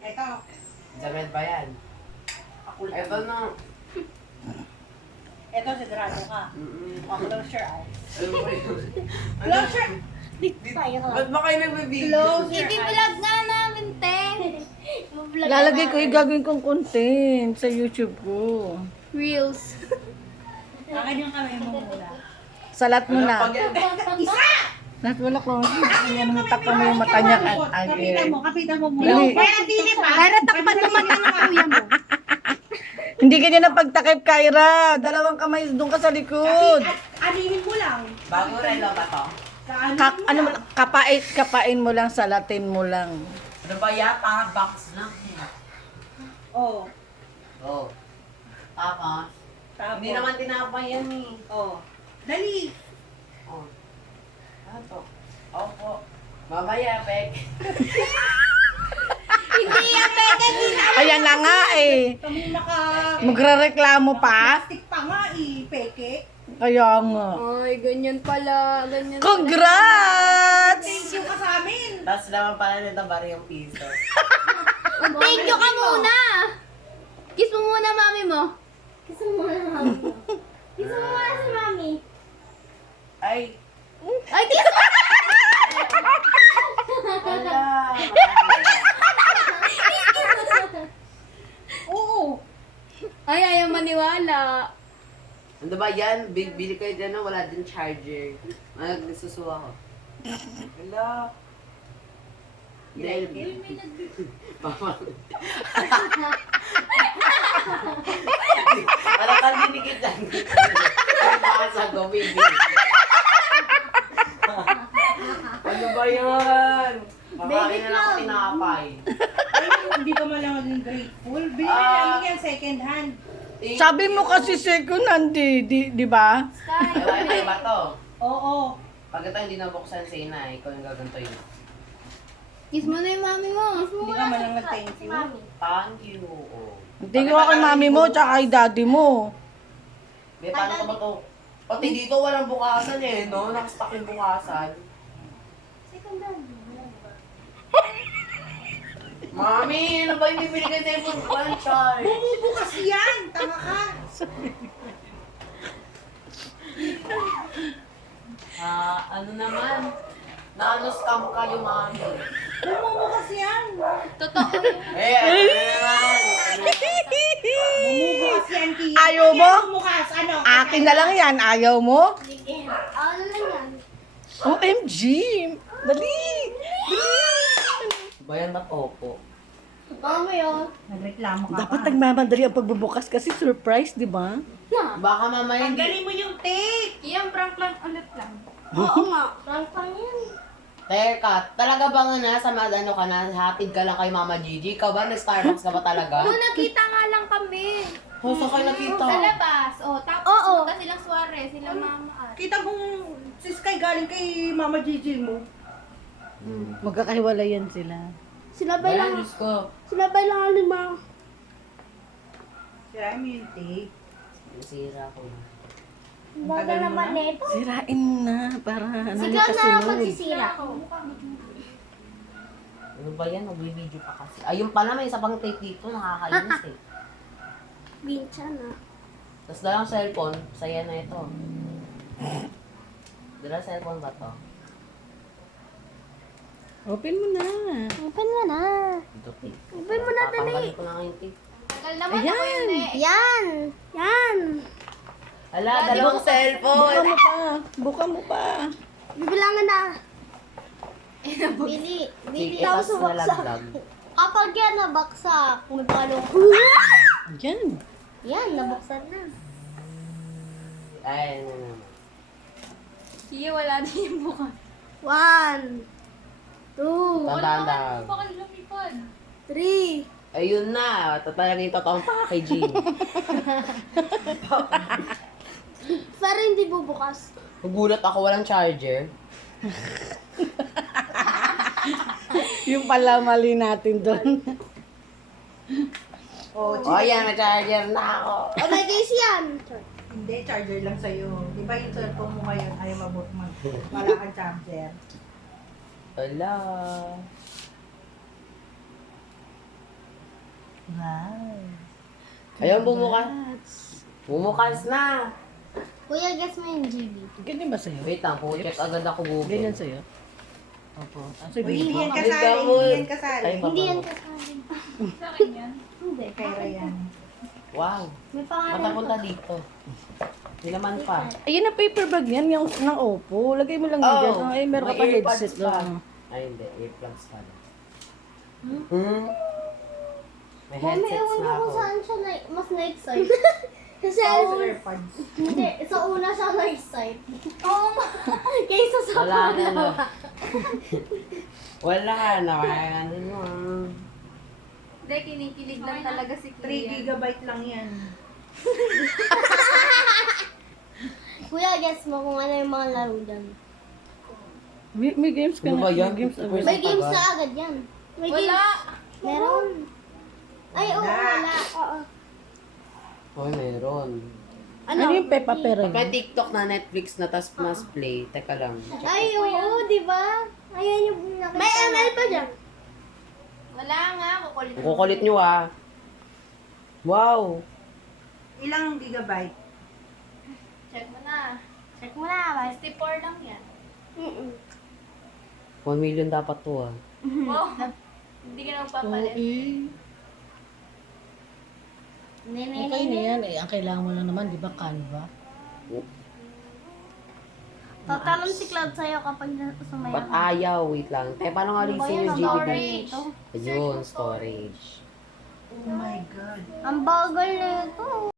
Ito. Jamed ba yan? Ako lang. Ito na. Ito, sigurado ka. Close your eyes. Ano ba yun? Close your... Ba't ba kayo nagbibigyo? Close your eyes. I-vlog nga namin, te. Lalagay ko yung gagawin kong content sa YouTube ko. Reels. Akin yung kamay mo muna. Salat mo na. Pag yan. Isa! Lahat wala ko. Yan, takpan mo yung mata niya. Kapitan mo muna. Dali. Kaya tili pa. Kaya takpan mo mata ng kuya mo. Hindi ganyan na pagtakip, Kyra. Dalawang kamay doon ka sa likod. Aninin mo lang. Bago relo ba to? Ano, kapain mo lang, salatin mo lang. Ano ba yan? Parang box lang eh. Oo. Oh. Tapos? Hindi naman tinapay yan eh. Oo. Dali. Oh. Ano to? Opo. Mamaya, Pek. Hindi yan, pwede din. Ayan na nga eh. Kami naka... Magrereklamo pa? Plastic pa nga peke. Kaya nga. Ay, ganyan pala. Ganyan Congrats! Thank you ka sa amin. Tapos naman pala nito bari yung piso. Mag-thank you ka muna. Kiss mo muna, mami mo. Kiss mo muna si mami. Ay! Ay, kiss mo! Wala! Oo. Ay, ayaw maniwala. Ano ba yan? Bili kayo dyan na wala din charger. Nagsusuwa ko. Hello? Dahil... Papa. Parang kang dinikit dyan. Baka sa gawin. Ano ba yan? Makain na lang ako tinapay. Ay, hindi ka man lang naging grateful. Bilhin namin yan second hand. Sabi mo kasi second hand, di ba? Ay, ba to? Oo. Pag ito hindi nabuksan sa ina, ikaw yung gagantoy mo. Kiss mo na yung mami mo. Hindi ka man lang nag-thank you. Thank you. Oh. Hindi ko kay mami mo, tsaka kay daddy mo. May paano ka ba to? Pati dito walang bukasan eh, no? Nakastock yung bukasan. Mami, ano ba yung bibili kayo sa ibang franchise? Bumubukas yan. Tama ka. Ano naman? Na-scam kayo, mami. Bumubukas yan. Totoo yun. Ano naman? Bumubukas yan, Kia. Ayaw Pag mo? yan Bumubukas, ano? Akin na lang yan, ayaw mo? Ano lang yan? OMG! Dali! Dali! Bayan ba't opo? Mami, oh. Nagreklamo ka Dapat pa. nagmamadali ang pagbubukas kasi surprise, di ba? Baka mamaya hindi. Tanggalin mo yung tape. Yung prank lang ulit lang. Oo nga. Prank yan. Teka, talaga ba nga nasa ano ka na, hatid ka lang kay Mama Gigi? Ikaw ba, na-Starbucks ka ba talaga? Nung nakita nga lang kami. Oh, saan kayo nakita? Sa labas. Oh, tapos Oo. punta silang Suarez, sila mama at. Kita mong si Sky galing kay Mama Gigi mo. Magkakahiwalayan sila. Sinabay Bayan, lang. Diyos ko. Sinabay lang ang lima. Sira mo yung tape. Nasira ko na. Baga naman neto. Sirain mo na para ano Sigaw na kasunod. magsisira. Ano ba yan? Nag-video pa kasi. Ayun pala, may isa pang tape dito. Nakakainis eh. Bincha na. Tapos dalang cellphone. Saya na ito. Dalang cellphone ba to? Open mo na. Open mo na. Ito tape. Open mo na, dali. Tatanggalin ko na nga yung tape. Tagal naman ako yun eh. Yan. Yan. Ala, dalawang cellphone! Buka mo pa. Buka mo pa. Bibilangan na. Bili. Bili Sige, daw itas sa na lang baksak. vlog. Kapag yan nabaksak, may palong. Yan. Yan, nabuksan na. Ay, ano naman. Sige, wala na yung buka. 1, 2, Tandaan daw. Baka lumipad. 3. Ayun na, tatalagin yung totoong packaging. Pero hindi bubukas. Nagulat ako, walang charger. Yung pala mali natin doon. Oh, O yan, may charger na ako. Oh, may case yan. Hindi, charger lang sa'yo. Di ba yung cellphone mo ngayon ayaw wala kang charger. Ala. Wow. Ayun, bumukas na. Kuya, guess mo yung GB. Ganyan ba sa'yo? Wait lang, check agad ako Google. Ganyan sa'yo? Opo. Ang sabi Hindi mo. yan Wait kasali, lang mo. hindi yan kasali. Ay, Hindi yan baba. kasali. Hindi, Kyra yan. Wow. May pangalan Matapunta dito. Hindi naman pa. Ayun ang paper bag yan, yung ng Oppo. Lagay mo lang dyan. Oh, ay, meron ka pa may earpods headset pa. lang. Ay, hindi. Earplugs pa. May Mami, headsets ewan na ko ako. kung saan siya mas na-excite. Kasi Sa AirPods. hindi, sa una siya na-excite. Oo nga. Kaysa sa Wala na, no? pangalawa. Wala na. Ano mo? Hindi, kinikilig lang talaga si 3 gigabyte lang yan. Kuya, guess mo kung ano yung mga laro dyan. May games ka Ano na. ba yan? May games na. Wait. May games na agad yan. May Wala. games. Meron. Ay, oo, wala. Oo. Oh, meron. Ano yung Peppa Pera? Pag may TikTok na Netflix na tas mas play, teka lang. Ay, oo, di ba? Ayan yung nakita. May ML pa dyan. Wala nga, kukulit. Ang kukulit nyo ah. Wow. Ilang gigabyte? Check mo na. Check mo na, 64 lang yan. 1 million dapat to ah. Wow. Hindi ka na magpapalit. Okay na yan. Eh, ang kailangan mo lang naman, di ba, Canva? Tatalon si Cloud sa'yo kapag sumayaw. Ba't ayaw? Wait lang. Te, paano nga alisin yung GBD? Storage. Ayun, storage. Oh my God. Ang bagal na ito.